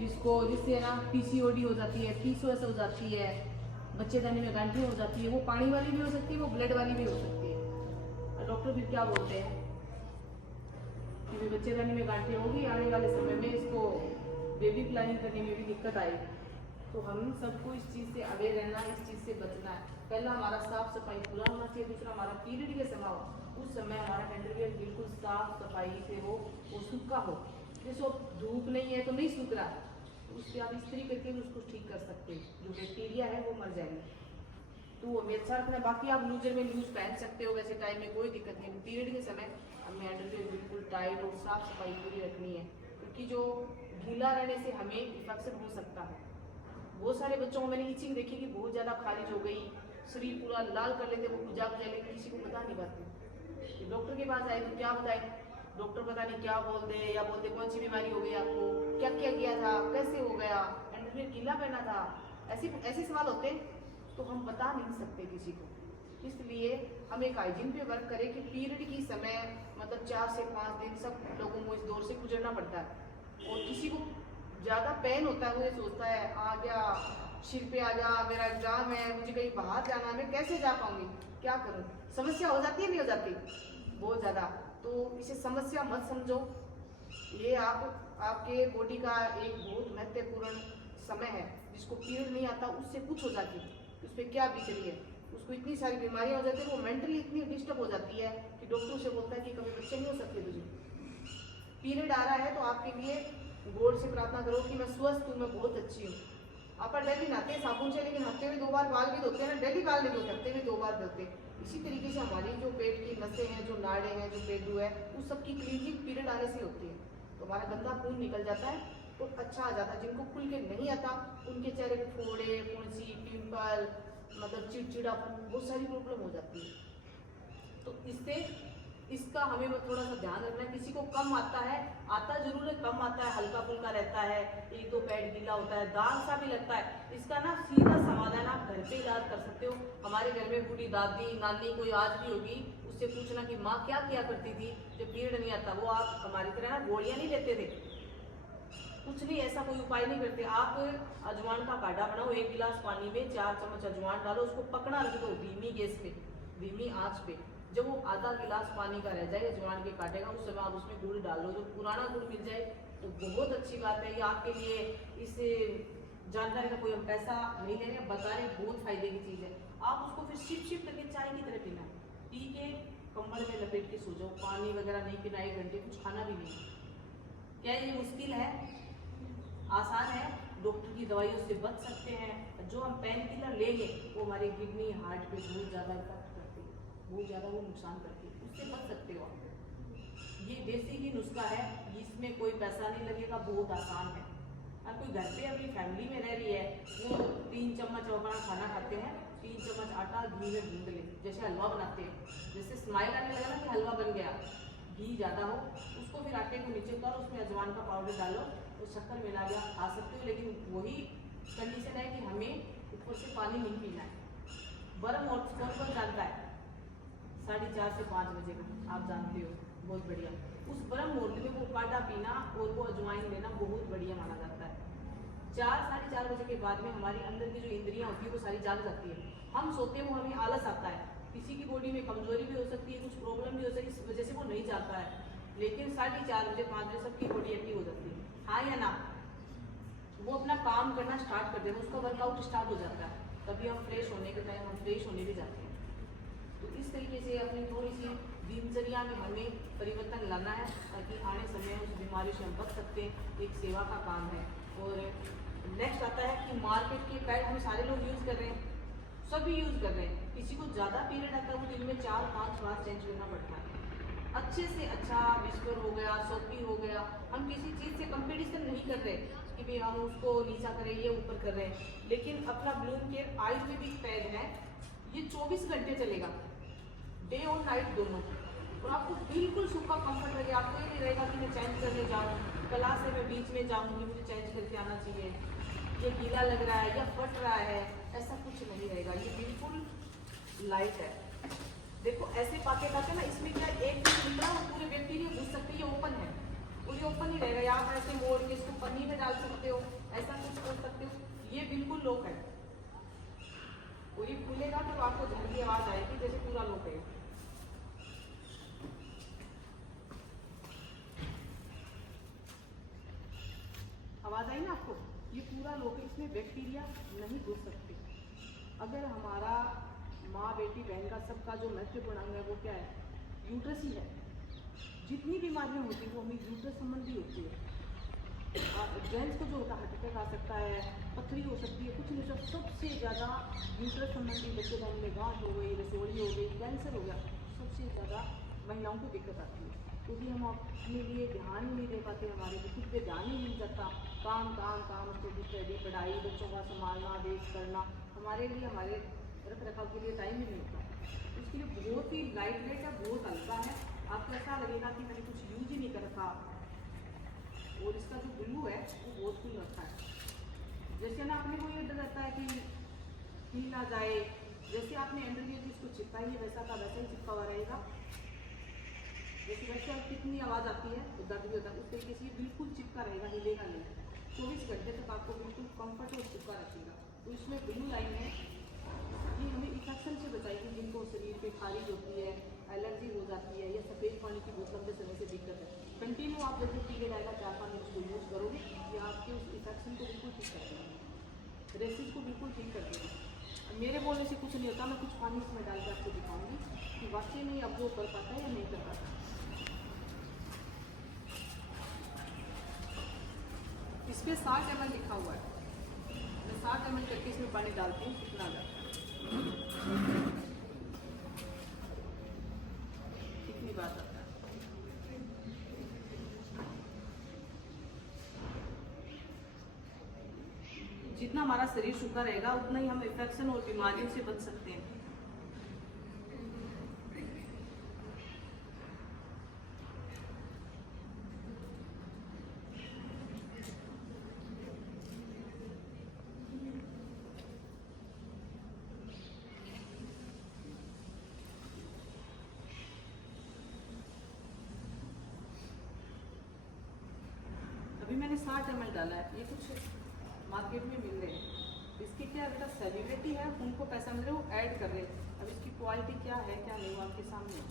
जिससे ना पीसीओडी हो जाती है, पीसीओएस हो जाती है, बच्चेदानी में गांठें हो जाती है। वो पानी वाली भी हो सकती है, वो ब्लड वाली भी हो सकती है। और डॉक्टर फिर क्या बोलते हैं कि बच्चेदानी में गांठें होगी, आने वाले समय में इसको बेबी प्लानिंग करने में भी दिक्कत आएगी। तो हम सबको इस चीज़ से अवेयर रहना, इस चीज़ से बचना है। पहला हमारा साफ सफाई पूरा होना चाहिए। दूसरा हमारा पीरियड के समय हो, उस समय हमारा अंडरवियर बिल्कुल साफ सफाई से हो, वो सूखा हो। जैसे धूप नहीं है तो नहीं सूख रहा, तो उससे आप इस्त्री करके भी उसको ठीक कर सकते हैं। जो बैक्टीरिया है वो मर जाएंगे। तो वो अच्छा रखना है। बाकी आप लूजर में लूज पहन सकते हो, वैसे टाइम में कोई दिक्कत नहीं। पीरियड के समय हमें अंडरवियर बिल्कुल टाइट और साफ सफाई पूरी रखनी है, क्योंकि जो गीला रहने से हमें इन्फेक्शन हो सकता है। बहुत सारे बच्चों को मैंने इचिंग देखी कि बहुत ज़्यादा खारिज हो गई, शरीर पूरा लाल कर लेते, वो पूजा लेकिन किसी को बता नहीं पाते। डॉक्टर के पास आए तो क्या बताए, डॉक्टर पता नहीं क्या बोल दे, या बोलते कौन सी बीमारी हो गई आपको, क्या क्या किया था, कैसे हो गया, अंडरवियर गीला पहना था, ऐसे सवाल होते हैं। तो हम बता नहीं सकते किसी को। इसलिए हम एक हाइजीन पे वर्क करें कि पीरियड की समय मतलब 4 से 5 दिन सब लोगों को इस दौर से गुजरना पड़ता है। और किसी को ज़्यादा पेन होता है, वो ये सोचता है आ गया सिर पे आ जा, मेरा एग्जाम है, मुझे कहीं बाहर जाना है, मैं कैसे जा पाऊंगी, क्या करूं। समस्या हो जाती है, नहीं हो जाती बहुत ज़्यादा। तो इसे समस्या मत समझो, ये आपके बॉडी का एक बहुत महत्वपूर्ण समय है। जिसको पीरियड नहीं आता उससे कुछ हो जाती है, उस पर क्या बीत रही है, उसको इतनी सारी बीमारियां हो जाती है, वो मेंटली इतनी डिस्टर्ब हो जाती है कि डॉक्टर से बोलता है कि कभी बच्चे नहीं हो सकते तुझे। पीरियड आ रहा है तो आपके लिए गॉड से प्रार्थना करो कि मैं स्वस्थ हूँ, मैं बहुत अच्छी हूँ। आप डेली नहाते हैं साबुन से, लेकिन हफ्ते में 2 बार बाल भी धोते हैं ना, डेली बाल नहीं धोते, हफ्ते में 2 बार धोते हैं। इसी तरीके से हमारी जो पेट की नसें हैं, जो नाड़े हैं, जो पेटू है, उस सब की क्लीनिंग पीरियड आने से होती है। तो हमारा गंदा खून निकल जाता है तो अच्छा आ जाता है। जिनको खुल के नहीं आता उनके चेहरे पे फोड़े, फुंसी, पिंपल, मतलब चिड़चिड़ा, बहुत सारी प्रॉब्लम हो जाती है। तो इसका हमें थोड़ा सा ध्यान रखना है। किसी को कम आता है, आता जरूर है, कम आता है, हल्का फुल्का रहता है, 1-2 पैड गीला होता है, दाग सा भी लगता है, इसका ना सीधा समाधान आप घर पे इलाज कर सकते हो। हमारे घर में बूढ़ी दादी नानी कोई आज भी होगी, उससे पूछना कि माँ क्या किया करती थी जब पीरियड नहीं आता। वो आप हमारी तरह ना गोलियां नहीं लेते थे, कुछ नहीं, ऐसा कोई उपाय नहीं करते। आप अजवाइन का काढ़ा बनाओ, 1 गिलास पानी में 4 चम्मच अजवाइन डालो, उसको पकना रख दो धीमी गैस पे, धीमी आंच पे। जब वो आधा गिलास पानी का रह जाए अजवाइन के काढ़े का, उस समय आप उसमें गुड़ डाल लो। जो पुराना गुड़ मिल जाए तो बहुत अच्छी बात है। ये आपके लिए इस जानकारी का कोई हम पैसा नहीं ले रहे, बता रहे, बहुत फायदे की चीज़ है। आप उसको फिर सिप करके चाय की तरह पीना, पी के कम्बल में लपेट के सो जाओ। पानी वगैरह नहीं पीना, 1 घंटे कुछ खाना भी नहीं। क्या ये मुश्किल है? आसान है। डॉक्टर की दवाइयों से बच सकते हैं। जो हम पेन किलर लेंगे वो हमारे किडनी, हार्ट पे बहुत ज़्यादा इफेक्ट करती है, बहुत ज़्यादा वो नुकसान करती है, उससे बच सकते हो आप। ये देसी ही नुस्खा है, इसमें कोई पैसा नहीं लगेगा, बहुत आसान है। अगर कोई घर पे अपनी फैमिली में रह रही है, वो 3 चम्मच अपना खाना खाते हैं, 3 चम्मच आटा घी में गूंद ले, जैसे हलवा बनाते हैं, जैसे स्माइल आने लगा ना कि हलवा बन गया, घी ज़्यादा हो, उसको फिर आटे को नीचे उतारो, उसमें अजवाइन का पाउडर डालो, तो शक्कर मिला के आप खा सकते हो। लेकिन वही कंडीशन है कि हमें ऊपर से पानी नहीं पीना है। बर्म और कौन जानता है 4:30 से 5 बजे का, आप जानते हो, बहुत बढ़िया। उस बर्म मुहूर्त में वो काढ़ा पीना और वो अजवाइन लेना बहुत बढ़िया माना जाता है। 4-4:30 बजे के बाद में हमारी अंदर की जो इंद्रियां होती है वो सारी जाग जाती है। हम सोते हैं, वो हमें आलस आता है, किसी की बॉडी में कमजोरी भी हो सकती है, कुछ प्रॉब्लम भी हो सकती है, इस वजह से वो नहीं जागता है। लेकिन 4:30 बजे 5 बजे सबकी बॉडी एक्टिव हो जाती है, हाँ या ना? वो अपना काम करना स्टार्ट कर देते हैं, उसका वर्कआउट स्टार्ट हो जाता है, तभी हम फ्रेश होने के टाइम हम फ्रेश होने भी जाते हैं। तो इस तरीके से अपनी थोड़ी सी दिनचर्या में हमें परिवर्तन लाना है, ताकि आने समय उस बीमारी से हम बच सकते हैं। एक सेवा का काम है। और नेक्स्ट आता है कि मार्केट के पैड हम सारे लोग यूज़ कर रहे हैं, सभी यूज़ कर रहे हैं। किसी को ज़्यादा पीरियड आता है वो दिन में 4-5 बार चेंज करना पड़ता है। अच्छे से अच्छा विस्पर हो गया, सोपी हो गया, हम किसी चीज़ से कंपटीशन नहीं कर रहे कि भाई हम उसको नीचा करें, ये ऊपर कर रहे हैं। लेकिन अपना ब्लूम केयर आयुर्वेदिक पैड है, ये 24 घंटे चलेगा, डे और नाइट दोनों, और आपको बिल्कुल सूखा कंफर्ट लगेगा। आपको ये नहीं रहेगा कि मैं चेंज करने जाऊँ, क्लास से मैं बीच में जाऊँगी, मुझे चेंज करके आना चाहिए, ये गीला लग रहा है या फट रहा है, ऐसा कुछ नहीं रहेगा। ये बिल्कुल लाइट है। देखो ऐसे पाके ना, इसमें क्या एक भी निकला वो पूरे बैक्टीरिया घुस सकते हैं, ये ओपन है और ये ओपन ही रहेगा। आप ऐसे मोड़ के इसको पन्नी में डाल सकते हो, बिल्कुल लॉक है। पूरी खुलेगा तो आपको झन की आवाज आएगी जैसे पूरा लॉक है। आवाज आई ना आपको? ये पूरा लॉक है, इसमें बैक्टीरिया नहीं घुस सकते। अगर हमारा माँ बेटी बहन का सबका जो महत्वपूर्ण अंग है वो क्या है? यूट्रस ही है। जितनी बीमारियां होती है वो हमें यूट्रस संबंधी होती है। जेंट्स को जो होता है हार्ट अटैक आ सकता है, पथरी हो सकती है, कुछ नहीं हो सकता। सबसे ज़्यादा यूट्रस संबंधी बच्चेदानी में गांठ हो गई, रसोली हो गई, कैंसर हो गया, सबसे ज़्यादा महिलाओं को दिक्कत आती है। क्योंकि हम अपने लिए ध्यान ही नहीं दे पाते, हमारे लिए खुद पे ध्यान ही नहीं जाता। काम काम काम, स्टडी पढ़ाई, बच्चों का संभालना, देश करना, हमारे लिए हमारे रख रखाव के लिए टाइम ही नहीं होता। इसके लिए बहुत ही लाइट वेट है, बहुत हल्का है। आपको ऐसा लगेगा कि मैंने कुछ यूज ही नहीं कर रखा। और इसका जो ग्लू है वो बहुत खुल रखा है। जैसे ना अपने को ये डर रहता है कि हिल ना जाए, जैसे आपने एंड्रोइड इसको चिपकाई है वैसा का वैसा ही चिपका हुआ रहेगा। जैसे वैसे अब कितनी आवाज़ आती है तो दर्द भी होता है, उस तरीके से बिल्कुल चिपका रहेगा, हिलेगा नहीं। 24 घंटे तक आपको बिल्कुल कंफर्ट और चिपका रखेगा। तो इसमें ब्लू लाइन है, ये हमें इन्फेक्शन से बचाएगी। जिनको शरीर पे खारिज होती है, एलर्जी हो जाती है या सफ़ेद पानी की बहुत लंबे समय से दिक्कत है, कंटिन्यू आप जैसे पीरियड आएगा 4-5 दिन इसको यूज़ करोगे, ये आपके उस इन्फेक्शन को बिल्कुल ठीक कर देगा, रेसिस को बिल्कुल ठीक कर देगा। मेरे बोलने से कुछ नहीं होता, मैं कुछ पानी इसमें डाल कर आपको दिखाऊंगी कि वाकई में अब वो कर पाता है या नहीं कर पाता। इस पर 60 ml लिखा हुआ है। मैं 60 ml करके इसमें पानी डालती हूँ, कितना आ जाता है, कितनी बात आता है। जितना हमारा शरीर सूखा रहेगा उतना ही हम इन्फेक्शन और बीमारियों से बच सकते हैं। अभी मैंने 60 ml डाला है, ये कुछ मार्केट में मिल रहे हैं। इसकी क्या बेटा सेलिब्रिटी है, उनको पैसा मिल रहा है, वो ऐड कर रहे हैं। अब इसकी क्वालिटी क्या है क्या नहीं वो आपके सामने है।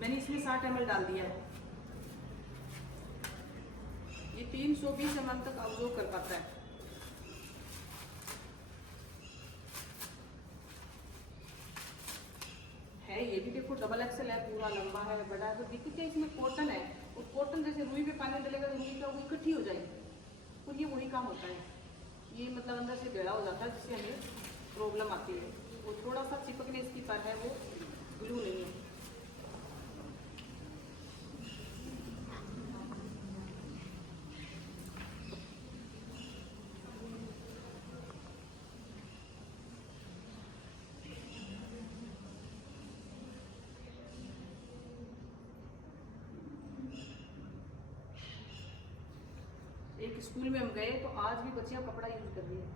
मैंने इसमें 60 ml डाल दिया है। ये 320 ml तक अवजो कर पाता है। ये भी देखो डबल एक्सेल है, पूरा लंबा है, बड़ा है। तो देखिए क्या इसमें कॉटन है, और कॉटन जैसे रुई पे पानी डलेगा तो रुई क्या होगी, इकट्ठी हो जाएगी। तो ये वही काम होता है, ये मतलब अंदर से गड़ा हो जाता है जिससे हमें प्रॉब्लम आती है। वो थोड़ा सा चिपकने इसकी पर है, वो ग्लू नहीं है। एक स्कूल में हम गए तो आज भी बच्चियां कपड़ा यूज कर रही है।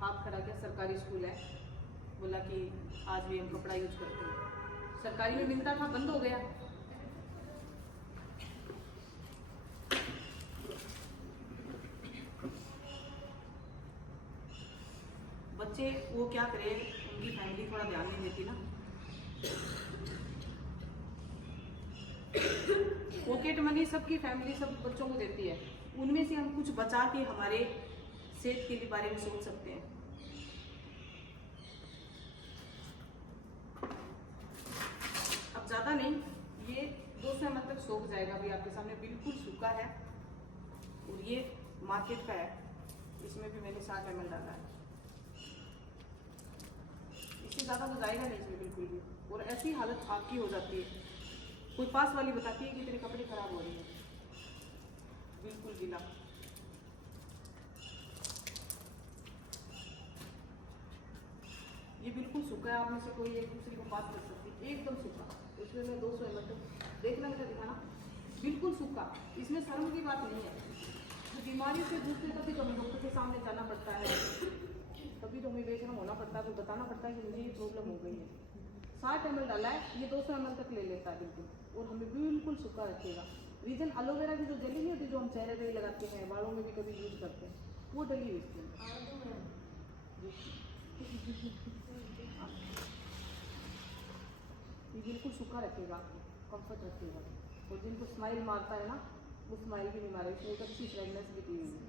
हाथ खड़ा किया, सरकारी स्कूल है, बोला कि आज भी हम कपड़ा यूज करते हैं। सरकारी में मिलता था, बंद हो गया। बच्चे वो क्या करे, उनकी फैमिली थोड़ा ध्यान नहीं देती ना। पॉकेट मनी सबकी फैमिली सब बच्चों को देती है, उनमें से हम कुछ बचा के हमारे सेहत के बारे में सोच सकते हैं। अब ज़्यादा नहीं, ये 200 ml तक सूख जाएगा। अभी आपके सामने बिल्कुल सूखा है, और ये मार्केट का है। इसमें भी मैंने 60 ml डाला है, इससे ज़्यादा तो जाएगा नहीं इसमें बिल्कुल भी। और ऐसी हालत आपकी हो जाती है, कोई पास वाली बताती है कि तेरे कपड़े खराब हो रहे हैं, बिल्कुल गीला। ये बिल्कुल सूखा है, आप में से कोई एक दूसरे को पास कर सकती है, एकदम सूखा। इसमें मैं 200 ml तक देखना मेरा दिखाना, बिल्कुल सूखा। इसमें शर्म की बात नहीं है। तो बीमारी से दूसरे तभी तो हमें डॉक्टर के सामने जाना पड़ता है, तभी तो हमें बेचना होना पड़ता है, तो बताना पड़ता है कि मुझे ये प्रॉब्लम हो गई है। 60 ml डाला है, ये 200 ml तक ले लेता है बिल्कुल, और हमें बिल्कुल सूखा रखेगा। रीजन एलोवेरा की जो जेली नहीं होती जो हम चेहरे पे लगाते हैं, बालों में भी कभी यूज करते हैं, वो डली हुई स्किन। ये बिल्कुल सूखा रखेगा, कंफर्ट रखेगा। और जिनको स्माइल मारता है ना, वो स्माइल भी नहीं मारेगा, इसमें एक अच्छी फ्रेगनेंस भी दी हुई है।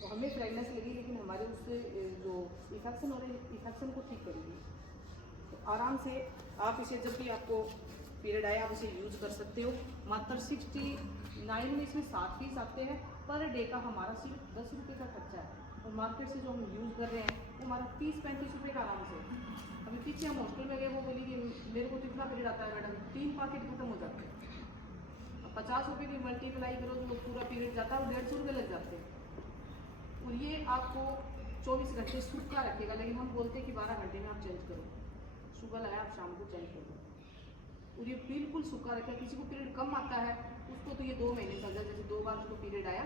तो हमें फ्रेगनेंस लगी लेकिन हमारे उससे जो इफेक्शन हो रहे हैं इफेक्शन को ठीक करेगी। तो आराम से आप इसे जब भी आपको पीरियड आए आप इसे यूज कर सकते हो। मात्र 69 में इसमें 7 पीस आते हैं। पर डे का हमारा सिर्फ 10 रुपये का खर्चा है और मार्केट से जो हम यूज़ कर रहे हैं वो हमारा 30-35 रुपये का आराम से। अभी पीछे हम हॉस्टल में गए, वो बोली कि मेरे को तो इतना पीरियड आता है मैडम, 3 पैकेट खत्म हो जाते हैं। अब 50 रुपये की मल्टीप्लाई करो तो पूरा पीरियड जाता है और 150 रुपये लग जाते हैं। और ये आपको 24 घंटे सूखा रखेगा, लेकिन हम बोलते हैं कि 12 घंटे में आप चेंज करो। सुबह लगाए आप शाम को चेंज कर दो और ये बिल्कुल सूखा रखेगा। किसी को पीरियड कम आता है उसको तो ये 2 महीने चल जाए, जैसे 2 बार उसको पीरियड आया